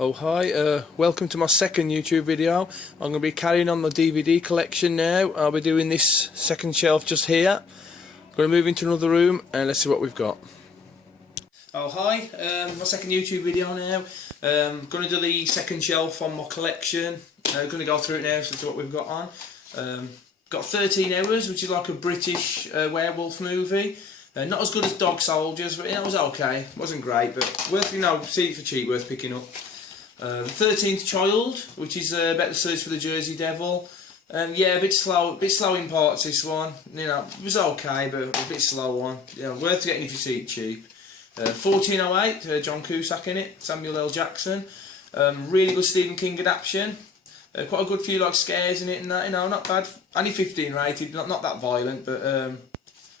Oh hi, welcome to my second YouTube video. I'm going to be carrying on my DVD collection now. I'll be doing this second shelf just here. I'm going to move into another room and let's see what we've got. Oh hi, my second YouTube video now. Going to do the second shelf on my collection. Going to go through it now, so that's what we've got on. Got 13 Hours, which is like a British werewolf movie. Not as good as Dog Soldiers, but it was okay. It wasn't great, but worth, see it for cheap, worth picking up. 13th Child, which is about the search for the Jersey Devil. Yeah, a bit slow in parts, this one. It was okay, but a bit slow one. Worth getting if you see it cheap. 1408, John Cusack in it, Samuel L. Jackson. Really good Stephen King adaptation. Quite a good few scares in it and that, not bad. Only 15 rated, not that violent, but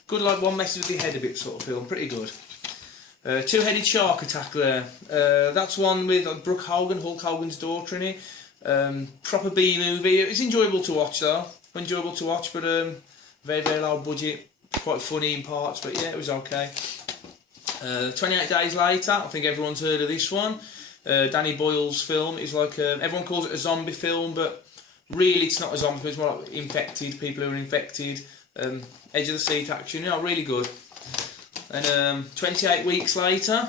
good, one messes with your head a bit sort of film, pretty good. Two-Headed Shark Attack there. That's one with Brooke Hogan, Hulk Hogan's daughter in it. Proper B movie. It's enjoyable to watch though. Enjoyable to watch, but very, very low budget. Quite funny in parts, but yeah, it was okay. 28 Days Later. I think everyone's heard of this one. Danny Boyle's film. It's like everyone calls it a zombie film, but really it's not a zombie film. It's more like infected, people who are infected. Edge of the seat action. Really good. And 28 Weeks Later,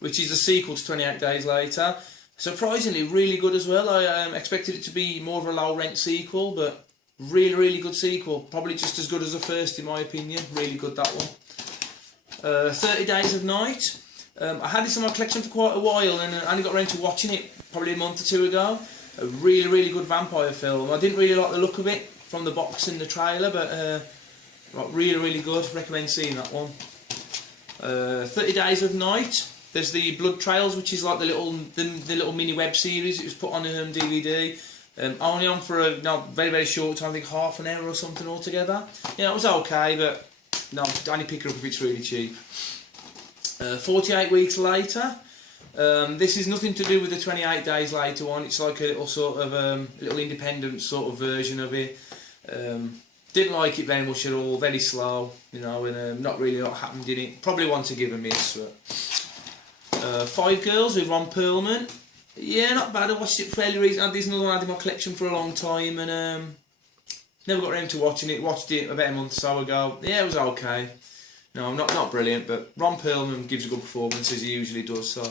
which is the sequel to 28 Days Later. Surprisingly, really good as well. I expected it to be more of a low-rent sequel, but really, really good sequel. Probably just as good as the first, in my opinion. Really good, that one. 30 Days of Night. I had this in my collection for quite a while, and I only got around to watching it probably a month or two ago. A really, really good vampire film. I didn't really like the look of it from the box and the trailer, but really, really good. Recommend seeing that one. 30 Days of Night. There's the Blood Trails, which is like the little mini web series. It was put on DVD. Only on for a very, very short time. I think half an hour or something altogether. It was okay, but no, only pick it up if it's really cheap. 48 Weeks Later. This is nothing to do with the 28 Days Later one. It's like a little sort of little independent sort of version of it. Didn't like it very much at all. Very slow, and not really what happened in it. Probably one to give a miss. But, Five Girls with Ron Perlman. Yeah, not bad. I watched it fairly recently. I had this another one I had in my collection for a long time, and never got around to watching it. Watched it about a month or so ago. Yeah, it was okay. No, not brilliant, but Ron Perlman gives a good performance as he usually does. So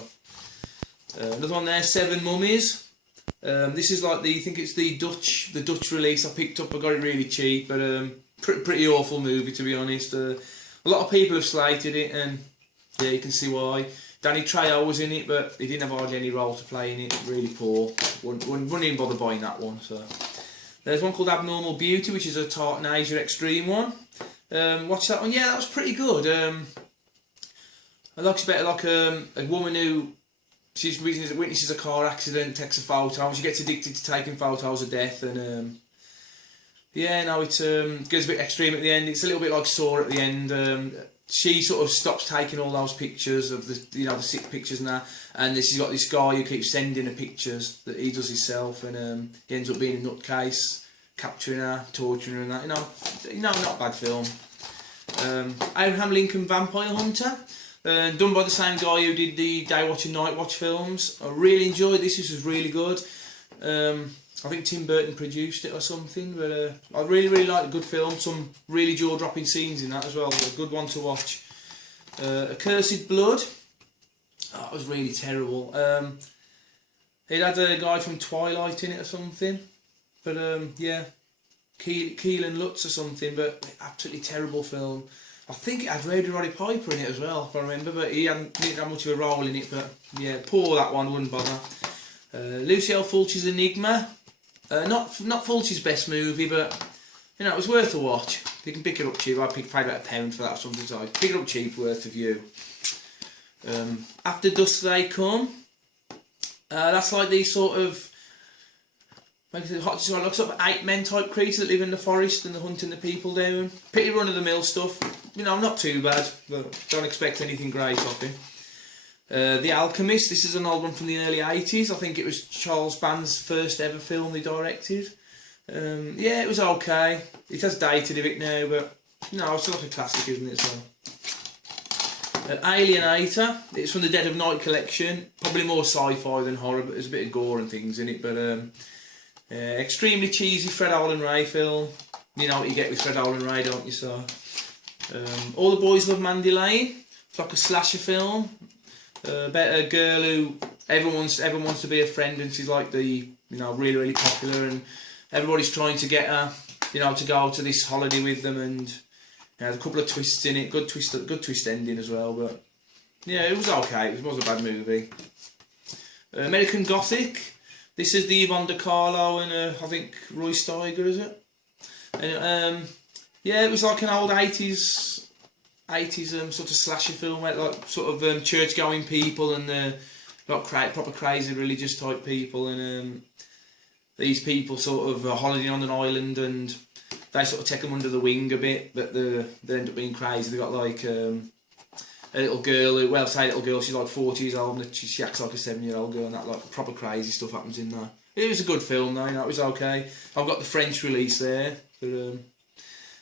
another one there, Seven Mummies. This is like I think it's the Dutch release I picked up. I got it really cheap, but pretty awful movie, to be honest. A lot of people have slated it, and yeah, you can see why. Danny Trejo was in it, but he didn't have hardly any role to play in it. Really poor. Wouldn't even bother buying that one. So there's one called Abnormal Beauty, which is a Tartan Asia Extreme one. Watch that one. Yeah, that was pretty good. I like about a woman who witnesses a car accident, takes a photo, and she gets addicted to taking photos of death, and it goes a bit extreme at the end. It's a little bit like Saw at the end. She sort of stops taking all those pictures of the sick pictures and that, and she's got this guy who keeps sending her pictures that he does himself, and he ends up being a nutcase, capturing her, torturing her, and that. Not a bad film. Abraham Lincoln Vampire Hunter. Done by the same guy who did the Day Watch and Night Watch films. I really enjoyed this. This was really good. I think Tim Burton produced it or something, but I really, really liked a good film. Some really jaw-dropping scenes in that as well. A good one to watch. Accursed Blood. Oh, it was really terrible. It had a guy from Twilight in it or something, but yeah, Keelan Lutz or something. But absolutely terrible film. I think it had Roddy Piper in it as well, if I remember, but he didn't have much of a role in it, but yeah, poor that one, wouldn't bother. Luciel Fulci's Enigma. Not Fulci's best movie, but it was worth a watch. You can pick it up cheap. I paid about £1 for that or something, so pick it up cheap, worth a view. After Dusk They Come. That's like these sort of sort of ape-men type creatures that live in the forest and they're hunting the people down. Pretty run-of-the-mill stuff. Not too bad, but don't expect anything great of it. The Alchemist. This is an old one from the early 80s. I think it was Charles Band's first ever film he directed. Yeah, it was okay. It has dated a bit now, but it's still like a classic, isn't it? So Alienator, it's from the Dead of Night collection, probably more sci-fi than horror, but there's a bit of gore and things in it, but extremely cheesy Fred Olen Ray film. You know what you get with Fred Olen Ray, don't you? So, All the Boys Love Mandy Lane. It's like a slasher film about a girl who everyone wants to be a friend, and she's like really popular, and everybody's trying to get her, to go to this holiday with them, and there's a couple of twists in it. Good twist ending as well, but yeah, it was okay. It wasn't a bad movie. American Gothic. This is the Yvonne De Carlo and I think Roy Steiger, is it? And yeah, it was like an old 80s sort of slasher film, like sort of church-going people and proper crazy religious type people, and these people sort of are holidaying on an island, and they sort of take them under the wing a bit, but they end up being crazy. They got like a little girl, she's like 40 years old, and she acts like a 7-year-old girl, and that like proper crazy stuff happens in there. It was a good film though, it was okay. I've got the French release there, but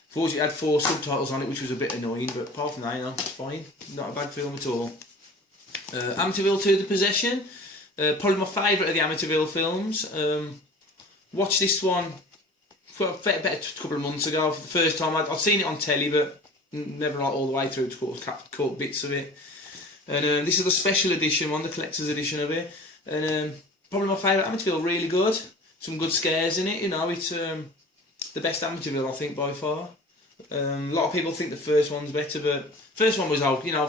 fortunately it had 4 subtitles on it, which was a bit annoying, but apart from that, it's fine. Not a bad film at all. Amityville 2: The Possession, probably my favourite of the Amityville films. Watched this one about a couple of months ago for the first time. I'd seen it on telly, but never like all the way through, caught bits of it. And this is the special edition one, the collector's edition of it. And probably my favourite Amityville, really good. Some good scares in it, it's the best Amityville, I think, by far. A lot of people think the first one's better, but first one was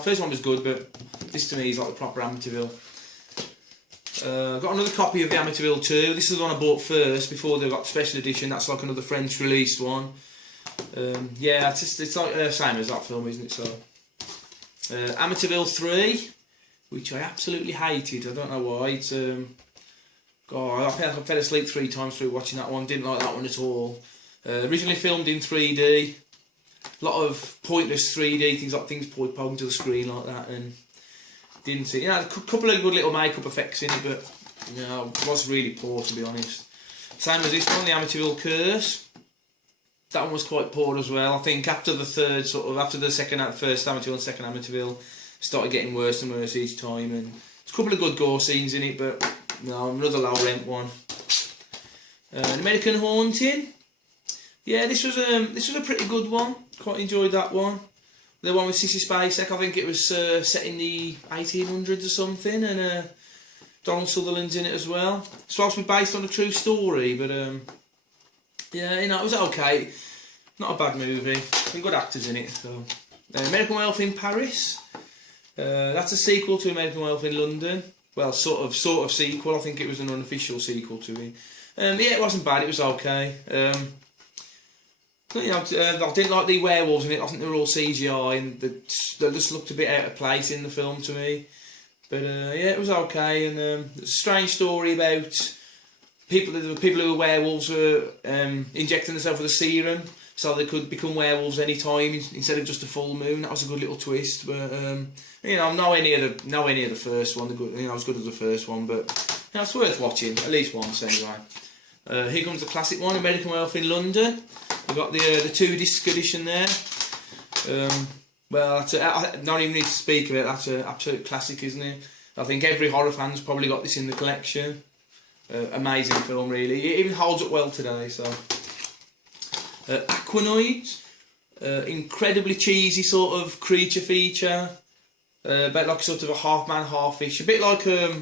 first one was good, but this to me is like the proper Amityville. Got another copy of the Amityville 2. This is the one I bought first before they got the special edition. That's like another French released one. Yeah, it's like same as that film, isn't it? So, Amityville 3, which I absolutely hated. I don't know why. It's God, I fell asleep 3 times through watching that one. Didn't like that one at all. Originally filmed in 3D. A lot of pointless 3D things, like things poking to the screen like that, and didn't see. A couple of good little makeup effects in it, but it was really poor, to be honest. Same as this one, the Amityville Curse. That one was quite poor as well. I think after the first Amityville and second Amityville, started getting worse and worse each time, and there's a couple of good gore scenes in it, but another low rent one. An American Haunting. Yeah, this was a pretty good one. Quite enjoyed that one. The one with Sissy Spacek, I think it was set in the 1800s or something, and Donald Sutherland's in it as well. It's supposed to be based on a true story, but yeah, it was okay. Not a bad movie. Some good actors in it. So, American Werewolf in Paris. That's a sequel to American Werewolf in London. Well, sort of sequel. I think it was an unofficial sequel to it. Yeah, it wasn't bad. It was okay. I didn't like the werewolves in it. I think they were all CGI, and they just looked a bit out of place in the film to me. But yeah, it was okay. And it's a strange story about people who were werewolves were injecting themselves with a serum so they could become werewolves any time instead of just a full moon. That was a good little twist. But no any of the first one. As good as the first one, but it's worth watching at least once anyway. Here comes the classic one, American Werewolf in London. We've got the 2-disc edition there. Well, I don't even need to speak of it. That's an absolute classic, isn't it? I think every horror fan's probably got this in the collection. Amazing film, really. It even holds up well today. So, Aquanoids, incredibly cheesy sort of creature feature, about like sort of a half man, half fish, a bit like a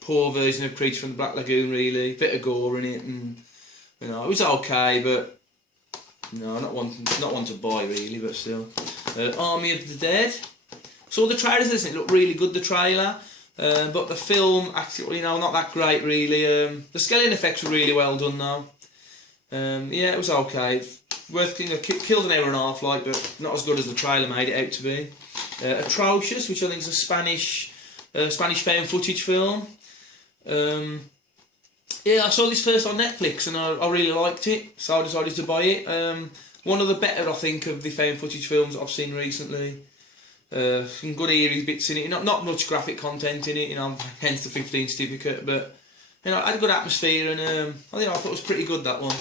poor version of Creature from the Black Lagoon, really. Bit of gore in it, and it was okay, but not one to buy really, but still. Army of the Dead. Saw the trailers, it looked really good, the trailer, but the film actually, not that great really. The skeleton effects were really well done though. Yeah, it was okay. Worth, killed an hour and a half, but not as good as the trailer made it out to be. Atrocious, which I think is a Spanish found footage film. Yeah, I saw this first on Netflix and I really liked it, so I decided to buy it. One of the better, I think, of the found footage films I've seen recently. Some good eerie bits in it. Not much graphic content in it, hence the 15 certificate, but it had a good atmosphere, and I thought it was pretty good, that one.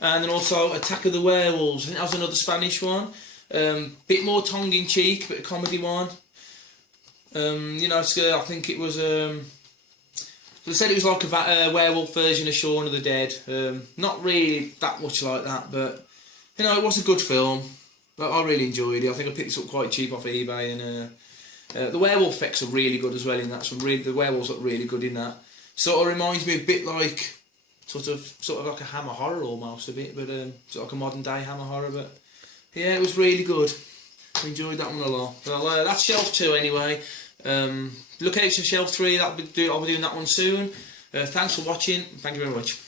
And then also Attack of the Werewolves. I think that was another Spanish one. Bit more tongue-in-cheek, bit of comedy one. You know, I think it was. They said it was like a werewolf version of Shaun of the Dead. Not really that much like that, but you know, it was a good film. But I really enjoyed it. I think I picked it up quite cheap off eBay, and the werewolf effects are really good as well in that. The werewolves look really good in that. Sort of reminds me a bit like sort of like a Hammer horror almost a bit, but sort of like a modern day Hammer horror. But yeah, it was really good. I enjoyed that one a lot. Well, that's shelf 2 anyway. Look out for shelf 3. I'll be doing that one soon. Thanks for watching. Thank you very much.